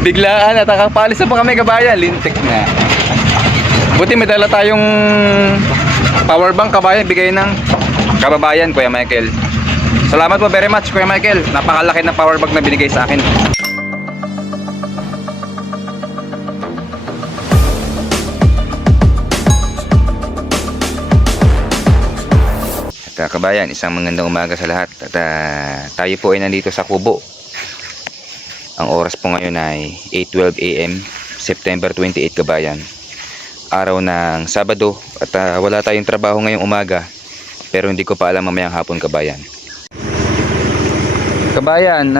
Biglaan at nakapalis na pa kami kabayan. Lintik na. Buti may dala tayong power bank kabayan. Bigay ng kababayan, Kuya Michael. Salamat po very much, Kuya Michael. Napakalaki ng power bank na binigay sa akin. At kabayan, isang magandang umaga sa lahat. At tayo po ay nandito sa Kubo. Ang oras po ngayon ay 8:12 AM, September 28 kabayan. Araw ng Sabado at wala tayong trabaho ngayong umaga. Pero hindi ko pa alam mamayang hapon kabayan. Kabayan,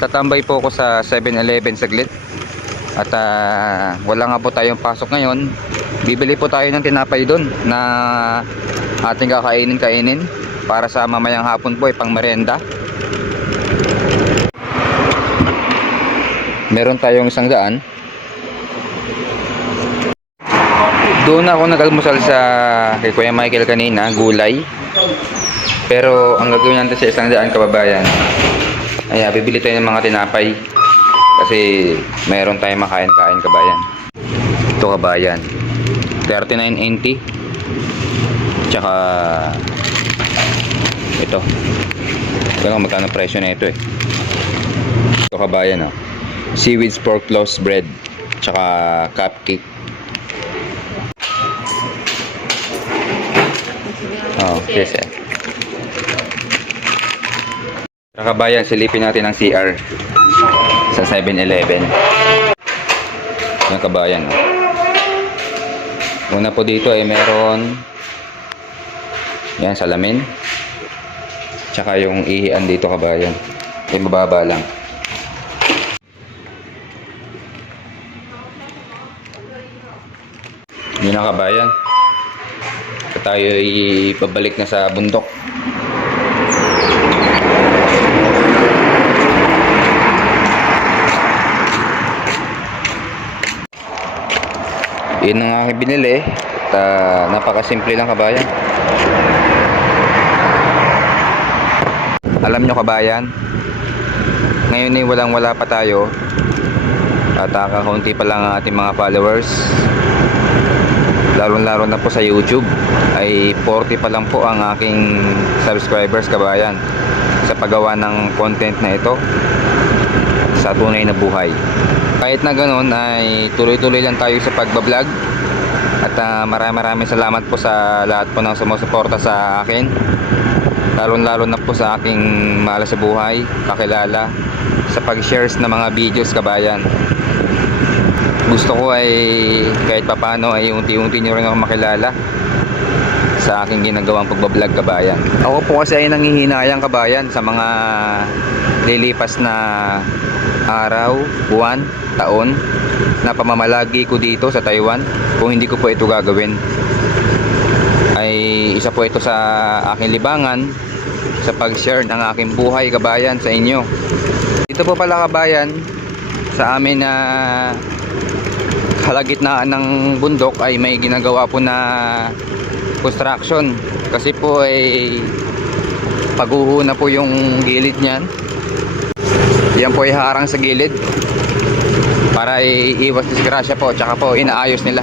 tatambay po ako sa 7-Eleven saglit. At wala nga po tayong pasok ngayon. Bibili po tayo ng tinapay doon na ating kakainin para sa mamayang hapon po ay pang merienda. Meron tayong 100. Doon ako nag-almusal sa kay Kuya Michael kanina, gulay. Pero ang gagawin natin sa 100 kababayan ay bibili tayo ng mga tinapay. Kasi meron tayong makain-kain kabayan. Ito kabayan, 39.90. Tsaka ito. Ito lang magkano presyo na ito eh. Ito kabayan seaweed pork loaves bread. Tsaka cupcake. Yes eh. Kabayan, silipin natin ang CR sa 7-Eleven. Yung kabayan. Una po dito ay meron yan, salamin. Tsaka yung ihian dito kabayan. Ay mababa lang. Yun na kabayan. Tayo ay pabalik na sa bundok. Yun ang aking binili. Napakasimple lang kabayan. Alam nyo kabayan, ngayon ay wala pa tayo. At kakaunti pa lang ang ating mga followers. Lalo na po sa YouTube ay 40 pa lang po ang aking subscribers kabayan sa paggawa ng content na ito sa tunay na buhay. Kahit na ganoon ay tuloy-tuloy lang tayo sa pagbablog. At maraming salamat po sa lahat po ng sumusuporta sa akin. Lalo na po sa aking mahal sa buhay, kakilala, sa pag-shares ng mga videos kabayan. Gusto ko ay kahit papano ay unti-unti nyo rin ako makilala sa aking ginagawang pagbablog kabayan. Ako po kasi ay nanghihinayang kabayan sa mga lilipas na araw, buwan, taon na pamamalagi ko dito sa Taiwan. Kung hindi ko po ito gagawin ay isa po ito sa aking libangan sa pag-share ng aking buhay kabayan sa inyo. Dito po pala kabayan sa amin na kalagitnaan ng bundok ay may ginagawa po na construction. Kasi po ay paghuho na po yung gilid niyan. Yan po ay harang sa gilid para iiwas disgrasya po. Tsaka po inaayos nila.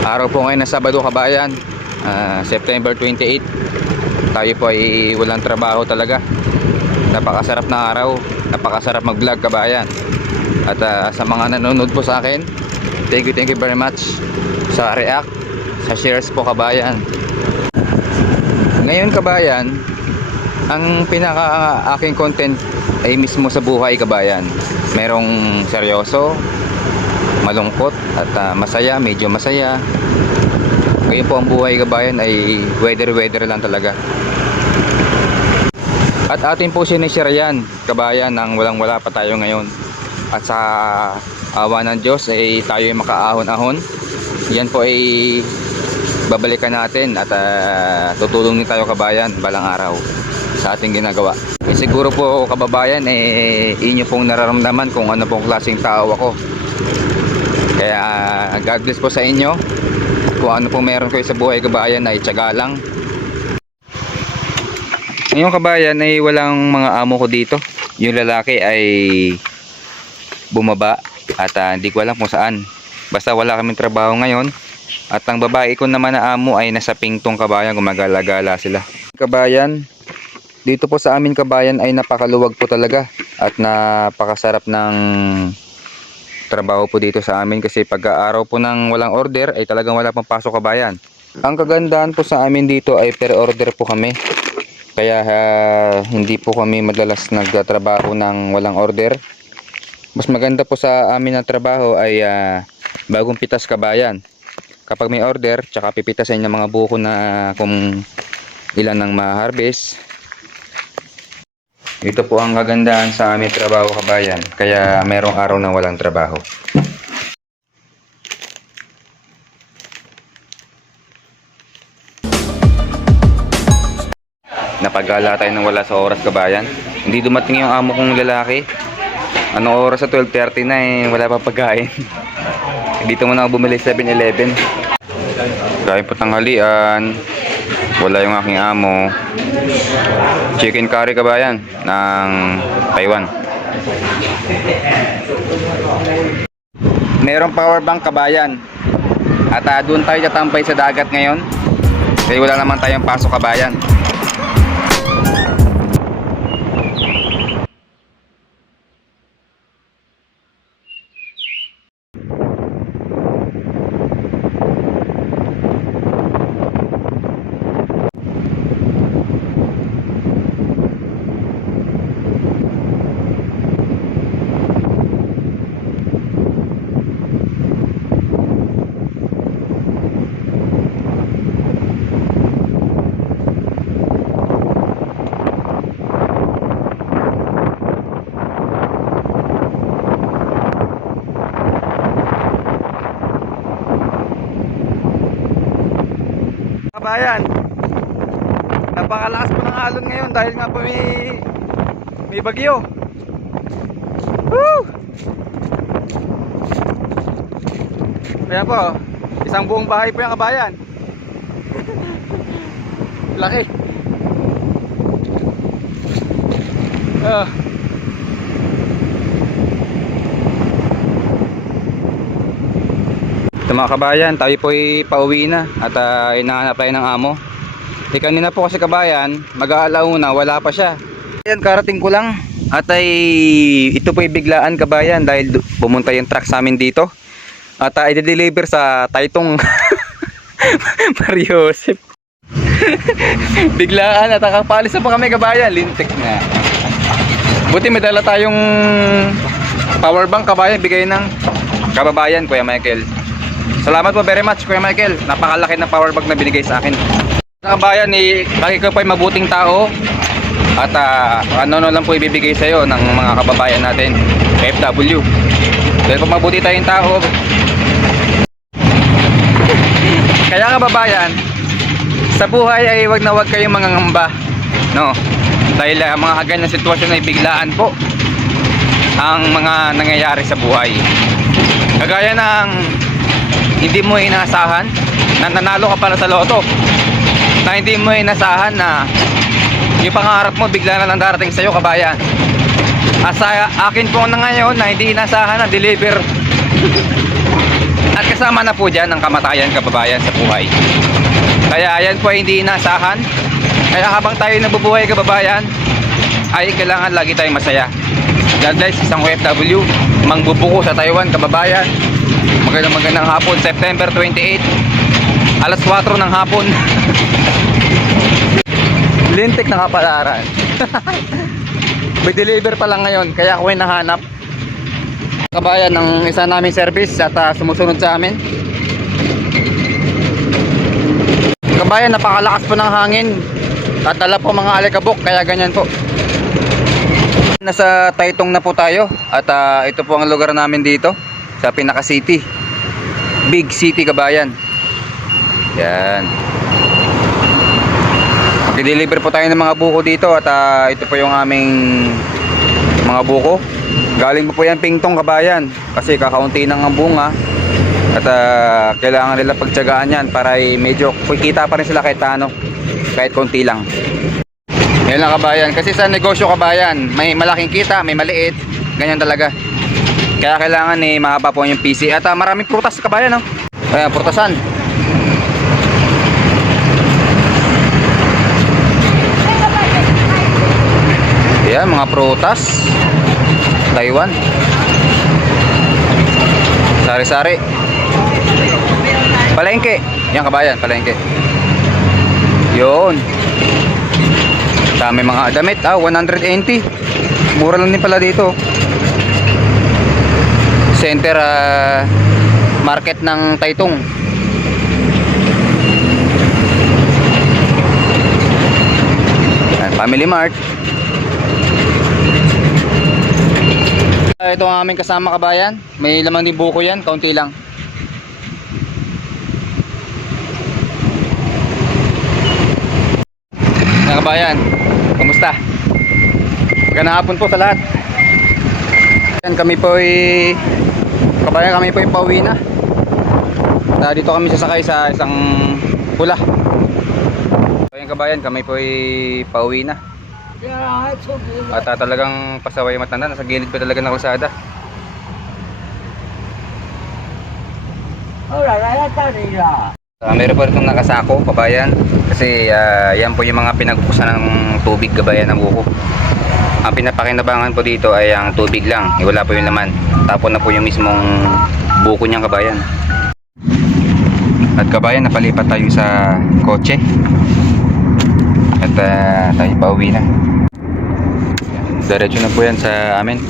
Araw po ngayon na Sabado kabayan, September 28. Tayo po ay walang trabaho talaga. Napakasarap na araw, napakasarap mag vlog kabayan. At sa mga nanonood po sa akin, thank you very much sa react, sa shares po kabayan. Ngayon kabayan, ang pinaka aking content ay mismo sa buhay kabayan. Merong seryoso, malungkot at masaya, medyo masaya. Ngayon po ang buhay kabayan ay weather lang talaga. At atin po sinishare yan kabayan nang walang-wala pa tayo ngayon. At sa awa ng Diyos ay tayo ay makaahon-ahon. Yan po ay babalikan natin at tutulong din tayo kabayan balang araw sa ating ginagawa. Siguro po kababayan inyo pong nararamdaman kung ano pong klaseng tao ako. Kaya God bless po sa inyo. Kung ano pong meron kayo sa buhay kabayan ay tiyaga lang. Ngayon kabayan ay walang mga amo ko dito. yung lalaki ay bumaba at hindi ko alam kung saan. Basta wala kaming trabaho ngayon. At ang babae ko naman na amo ay nasa Pingtong kabayan, gumagala-gala sila. Kabayan, dito po sa amin kabayan ay napakaluwag po talaga at napakasarap ng trabaho po dito sa amin kasi pag-aaraw po ng walang order ay talagang wala pang pasok kabayan. Ang kagandahan po sa amin dito ay per order po kami. Kaya hindi po kami madalas nagtatrabaho ng walang order. Mas maganda po sa amin na trabaho ay bagong pitas kabayan. Kapag may order, tsaka pipitasin ng mga buko na kung ilan ang ma-harvest. Ito po ang kagandahan sa aming trabaho kabayan. Kaya merong araw na walang trabaho. Napagala tayo ng wala sa oras kabayan. Hindi dumating yung amo kong lalaki. Anong oras sa 12:30 na wala pa pagkain. Dito muna ako bumili 7-Eleven. Kain po tanghalian. Wala yung aking amo. Chicken curry kabayan ng Taiwan. Merong power bank kabayan. At doon tayo tatampay sa dagat ngayon. Kasi wala naman tayong pasok kabayan. Kabayan, napakalakas po ng alon ngayon dahil nga po may bagyo. Woo! Kaya po, isang buong bahay po yung kabayan. Laki. Ito mga kabayan, tayo po ay pauwi na at hinahanap tayo ng amo. Kanina po kasi kabayan, mag-aalauna, wala pa siya. Ayan, karating ko lang at ito po ay biglaan kabayan dahil pumunta yung truck sa amin dito. At i-deliver sa Taytong Mario Joseph. Biglaan at kakapalis na pa kami kabayan, lintik na. Buti may dala tayong power bank kabayan, bigay ng kababayan Kuya Michael. Salamat po very much Kuya Michael. Napakalaki ng power bank na binigay sa akin. Kabayan, lagi ko po ay mabuting tao. At ano lang po ibibigay sa iyo ng mga kababayan natin, FW. Dahil kung mabuti tayong tao. Kaya kababayan, sa buhay ay wag na wag kayong mangangamba, no? Dahil mga ganyan sitwasyon ay biglaan po ang mga nangyayari sa buhay. Kagaya ng hindi mo inaasahan na nanalo ka pala sa loto, na hindi mo inaasahan na yung pangarap mo bigla na lang darating sa iyo kabayan. Sa akin po na ngayon na hindi inaasahan na deliver at kasama na po dyan ang kamatayan kababayan sa buhay. Kaya ayan po ay hindi inaasahan. Kaya habang tayo nabubuhay kababayan ay kailangan lagi tayong masaya. God bless isang OFW mangbubuko sa Taiwan kababayan. Magandang hapon, September 28 alas 4 ng hapon. Lintik na kapalaran. May deliver pa lang ngayon kaya ako ay nahanap kabayan ng isa naming service at sumusunod sa amin kabayan. Napakalakas po ng hangin at dala po mga alikabok kaya ganyan po. Nasa Taytong na po tayo at ito po ang lugar namin dito sa pinaka city, big city kabayan. Yan, mag-deliver po tayo ng mga buko dito at ito po yung aming mga buko. Galing po yan Pingtong kabayan kasi kakaunti nang ang bunga at kailangan nila pagtiyagaan yan para medyo kikita pa rin sila kahit konti lang. Yan lang kabayan. Kasi sa negosyo kabayan, may malaking kita, may maliit. Ganyan talaga. Kaya kailangan mahaba po yung PC. At maraming prutas kabayan, no? Ayan, prutasan. Ayan, mga prutas. Taiwan. Sari-sari. Palengke. Yan kabayan, palengke. Yun. Dami mga damit. 180. Mura lang din pala dito. Center market ng Taytong. Yan, Family Mart. Ito ang aming kasama kabayan. May lamang din buko yan, kaunti lang. Mga kabayan, kumusta? Magandang hapon po sa lahat. Yan, kami po kabayan, kami po pauwi na. Dito kami sasakay sa isang pula. Yan kabayan, kami po pauwi na. At talagang pasaway matanda, nasa gilid pa talaga ng kalsada. Meron pa rin itong nakasako kabayan. Kasi yan po yung mga pinagkukusan ng tubig kabayan ng buko. Ang pinapakinabangan po dito ay ang tubig lang, wala po yung laman. Tapon na po yung mismong buko niyang kabayan. At kabayan, napalipat tayo sa kotse. At tayo pauwi na. Diretso na po yan sa amin.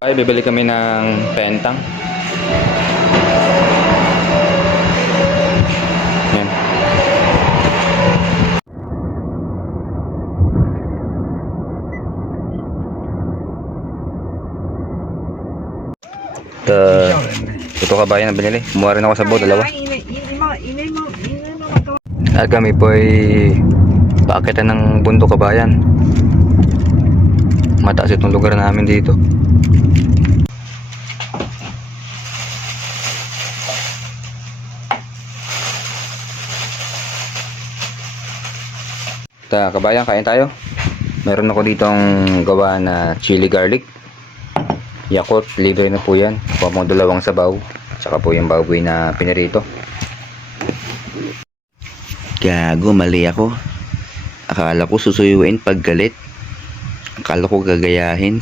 Ay, bibili kami ng pentang. Yan. Ito kabayan ang binili. Kumuha rin ako sa bow, dalawa. At kami po ay paakitan ng bundok kabayan. Mataas itong lugar namin dito. Kabayan, kain tayo. Meron ako ditong gawa na chili garlic. Yakult, libre na po yan. Kuha mo 2 sabaw. Tsaka po yung baboy na pinirito. Gago, mali ako. Akala ko susuyuin pag galit. Akala ko gagayahin.